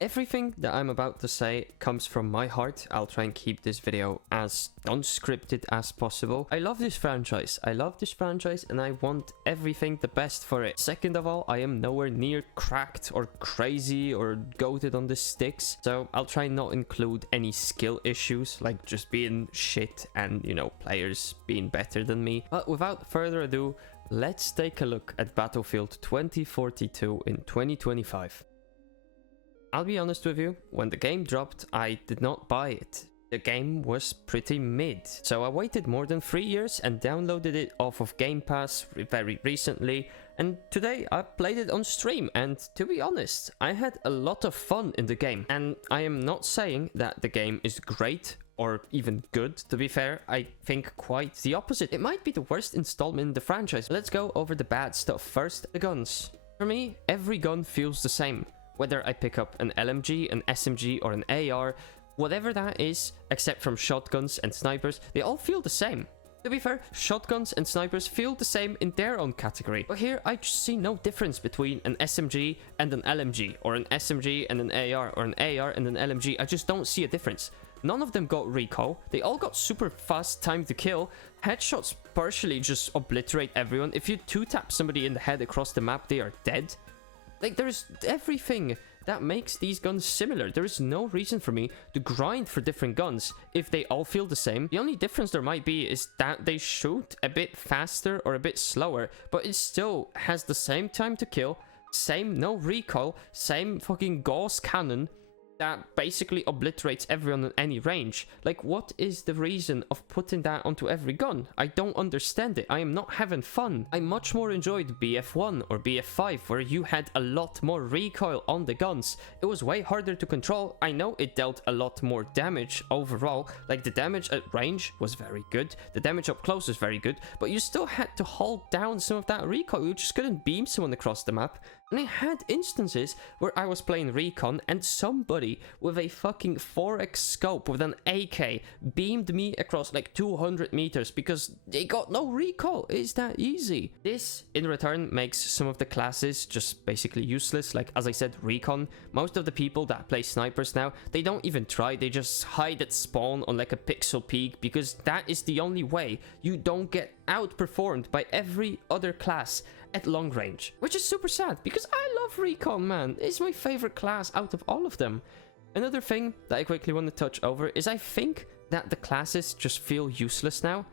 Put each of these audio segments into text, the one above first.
Everything that I'm about to say comes from my heart. I'll try and keep this video as unscripted as possible. I love this franchise. And I want everything the best for it. Second of all, I am nowhere near cracked or crazy or goated on the sticks. So I'll try not include any skill issues, like just being shit and, you know, players being better than me. But without further ado, let's take a look at Battlefield 2042 in 2025. I'll be honest with you, when the game dropped, I did not buy it. The game was pretty mid, so I waited more than 3 years and downloaded it off of Game Pass very recently, and today I played it on stream, and to be honest, I had a lot of fun in the game. And I am not saying that the game is great or even good, to be fair. I think quite the opposite. It might be the worst installment in the franchise. Let's go over the bad stuff first. The guns. For me, every gun feels the same. Whether I pick up an LMG, an SMG, or an AR, whatever that is, except from shotguns and snipers, they all feel the same. To be fair, shotguns and snipers feel the same in their own category. But here, I just see no difference between an SMG and an LMG, or an SMG and an AR, or an AR and an LMG. I just don't see a difference. None of them got recoil. They all got super fast time to kill. Headshots partially just obliterate everyone. If you two-tap somebody in the head across the map, they are dead. Like, there's everything that makes these guns similar. There is no reason for me to grind for different guns if they all feel the same. The only difference there might be is that they shoot a bit faster or a bit slower, but it still has the same time to kill, same no recoil, same fucking Gauss cannon that basically obliterates everyone in any range. Like, what is the reason of putting that onto every gun? I don't understand it. I am not having fun. I much more enjoyed BF1 or BF5, where you had a lot more recoil on the guns. It was way harder to control. I know it dealt a lot more damage overall. Like, the damage at range was very good. The damage up close was very good, but you still had to hold down some of that recoil. You just couldn't beam someone across the map. And I had instances where I was playing recon and somebody with a fucking 4x scope with an AK beamed me across like 200 meters because they got no recoil. It's that easy. This, in return, makes some of the classes just basically useless. Like, as I said, recon. Most of the people that play snipers now, they don't even try. They just hide at spawn on like a pixel peak because that is the only way you don't get outperformed by every other class at long range, which is super sad because I love recon, man. It's my favorite class out of all of them. Another thing that I quickly want to touch over is I think that the classes just feel useless now.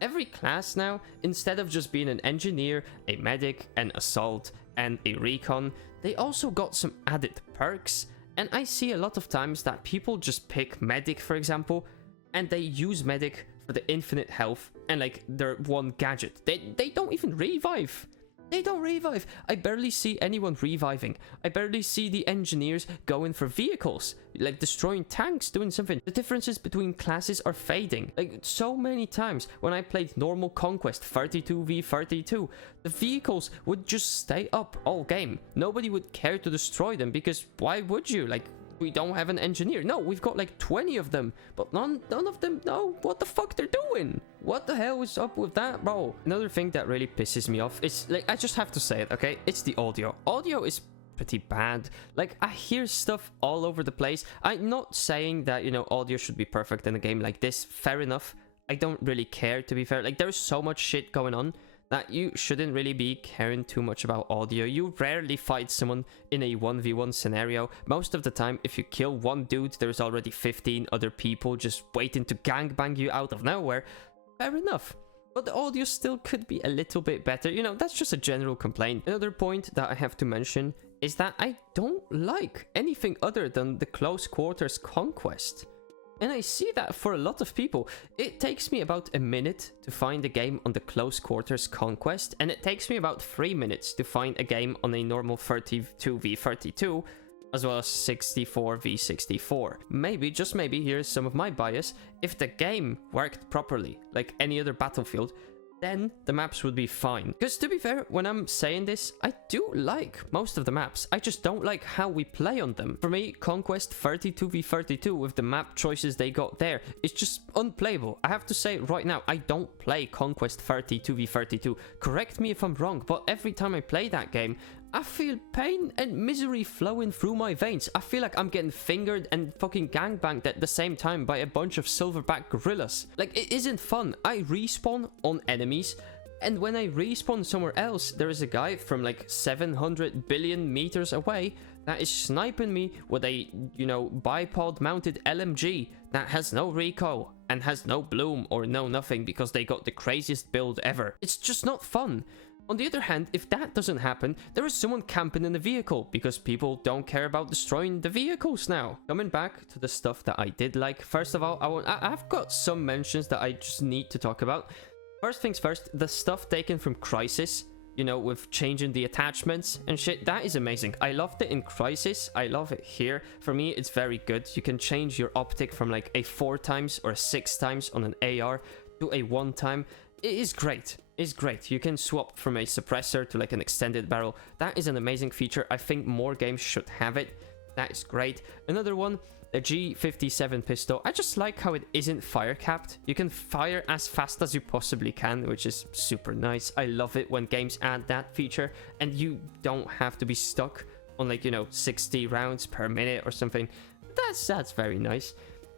Every class now, instead of just being an engineer, a medic, an assault, and a recon, they also got some added perks. And I see a lot of times that people just pick medic, for example, and they use medic for the infinite health and like their one gadget. They don't even revive. They don't revive. I barely see anyone reviving. I barely see the engineers going for vehicles, like destroying tanks, doing something. The differences between classes are fading. Like, so many times when I played normal Conquest 32v32, the vehicles would just stay up all game. Nobody would care to destroy them because why would you? Like, we don't have an engineer. No, we've got like 20 of them, but none of them know what the fuck they're doing. What the hell is up with that, bro? Another thing that really pisses me off is, like, I just have to say it, okay? It's the audio. Audio is pretty bad. Like, I hear stuff all over the place. I'm not saying that, you know, audio should be perfect in a game like this. Fair enough. I don't really care, to be fair. Like, there's so much shit going on that you shouldn't really be caring too much about audio. You rarely fight someone in a 1v1 scenario. Most of the time, if you kill one dude, there's already 15 other people just waiting to gangbang you out of nowhere. Fair enough. But the audio still could be a little bit better. You know, that's just a general complaint. Another point that I have to mention is that I don't like anything other than the close quarters conquest. And I see that for a lot of people. It takes me about a minute to find a game on the close quarters conquest, and it takes me about 3 minutes to find a game on a normal 32v32, as well as 64v64. Maybe, just maybe, here's some of my bias. If the game worked properly, like any other Battlefield, then the maps would be fine. Because to be fair, when I'm saying this, I do like most of the maps. I just don't like how we play on them. For me, Conquest 32v32 with the map choices they got there is just unplayable. I have to say right now, I don't play Conquest 32v32. Correct me if I'm wrong, but every time I play that game, I feel pain and misery flowing through my veins. I feel like I'm getting fingered and fucking gangbanged at the same time by a bunch of silverback gorillas. Like, it isn't fun. I respawn on enemies, and when I respawn somewhere else, there is a guy from like 700 billion meters away that is sniping me with a, you know, bipod mounted LMG that has no recoil and has no bloom or no nothing because they got the craziest build ever. It's just not fun. On the other hand, if that doesn't happen, there is someone camping in the vehicle because people don't care about destroying the vehicles now. Coming back to the stuff that I did like, first of all, I've got some mentions that I just need to talk about. First things first, the stuff taken from Crysis, you know, with changing the attachments and shit, that is amazing. I loved it in Crysis, I love it here. For me, it's very good. You can change your optic from like a 4 times or a 6 times on an AR to a 1 time. It is great. It's great. You can swap from a suppressor to like an extended barrel. That is an amazing feature. I think more games should have it. That is great. Another one, the G57 pistol. I just like how it isn't fire capped. You can fire as fast as you possibly can, which is super nice. I love it when games add that feature and you don't have to be stuck on like, you know, 60 rounds per minute or something. That's very nice.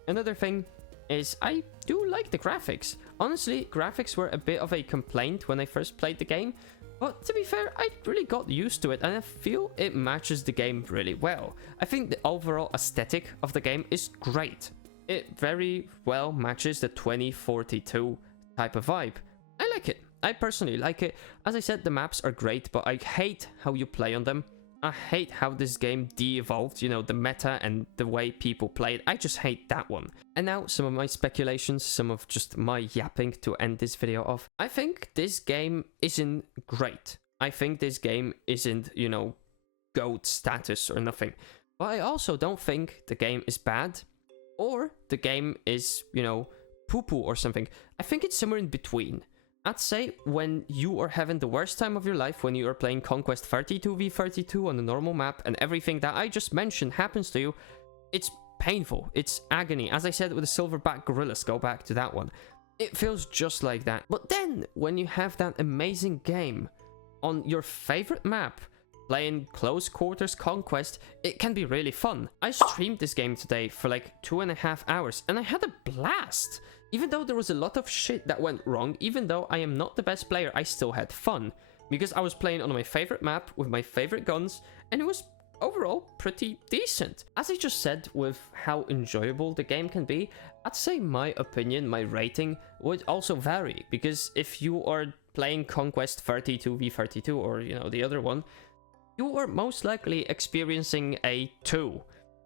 Another thing is I do like the graphics. Honestly, graphics were a bit of a complaint when I first played the game, but to be fair, I really got used to it and I feel it matches the game really well. I think the overall aesthetic of the game is great. It very well matches the 2042 type of vibe. I like it. I personally like it. As I said, the maps are great, but I hate how you play on them. I hate how this game de-evolved, you know, the meta and the way people play it. I just hate that one. And now some of my speculations, some of just my yapping to end this video off. I think this game isn't great. I think this game isn't, you know, GOAT status or nothing. But I also don't think the game is bad or the game is, you know, poo-poo or something. I think it's somewhere in between. I'd say when you are having the worst time of your life, when you are playing Conquest 32v32 on a normal map and everything that I just mentioned happens to you, it's painful, it's agony. As I said with the silverback gorillas, go back to that one. It feels just like that. But then, when you have that amazing game on your favorite map, playing close quarters Conquest, it can be really fun. I streamed this game today for like 2.5 hours and I had a blast. Even though there was a lot of shit that went wrong, even though I am not the best player, I still had fun. Because I was playing on my favorite map with my favorite guns, and it was overall pretty decent. As I just said, with how enjoyable the game can be, I'd say my opinion, my rating, would also vary. Because if you are playing Conquest 32v32, or, you know, the other one, you are most likely experiencing a 2.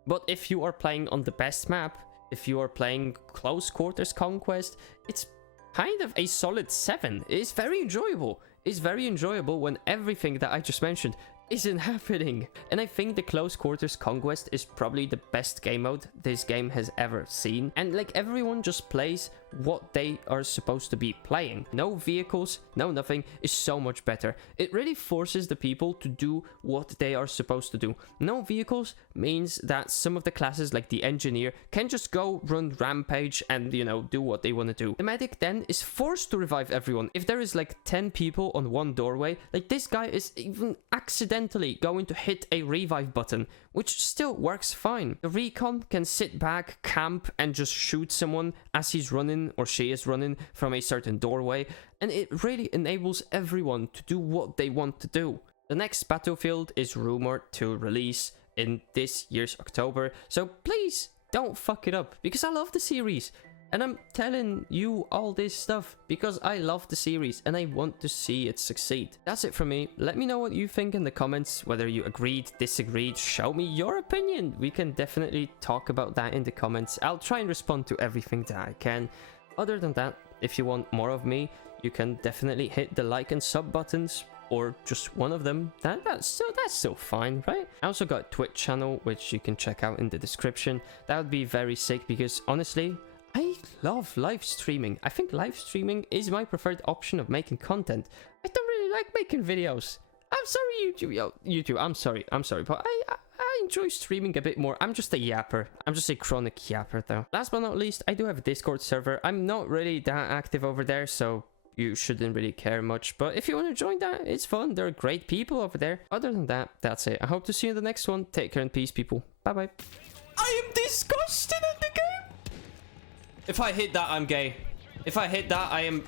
But if you are playing on the best map, if you are playing close quarters Conquest, it's kind of a solid 7. It's very enjoyable. It's very enjoyable when everything that I just mentioned isn't happening. And I think the close quarters Conquest is probably the best game mode this game has ever seen. And like everyone just plays what they are supposed to be playing. No vehicles, no nothing is so much better. It really forces the people to do what they are supposed to do. No vehicles means that some of the classes like the engineer can just go run rampage and, you know, do what they want to do. The medic then is forced to revive everyone. If there is like 10 people on one doorway, like this guy is even accidentally going to hit a revive button, which still works fine. The recon can sit back, camp, and just shoot someone as he's running or she is running from a certain doorway, and it really enables everyone to do what they want to do. The next Battlefield is rumored to release in this year's October, so please don't fuck it up, because I love the series. And I'm telling you all this stuff because I love the series and I want to see it succeed. That's it from me. Let me know what you think in the comments, whether you agreed, disagreed, show me your opinion. We can definitely talk about that in the comments. I'll try and respond to everything that I can. Other than that, if you want more of me, you can definitely hit the like and sub buttons, or just one of them. That's still fine, right? I also got a Twitch channel, which you can check out in the description. That would be very sick because honestly, I love live streaming. I think live streaming is my preferred option of making content. I don't really like making videos. I'm sorry, YouTube. Yo, YouTube, I'm sorry, but I enjoy streaming a bit more. I'm just a yapper. I'm just a chronic yapper, though. Last but not least, I do have a Discord server. I'm not really that active over there, so you shouldn't really care much. But if you want to join that, it's fun. There are great people over there. Other than that, that's it. I hope to see you in the next one. Take care and peace, people. Bye bye. I am disgusted at the game. If I hit that, I'm gay. If I hit that, I am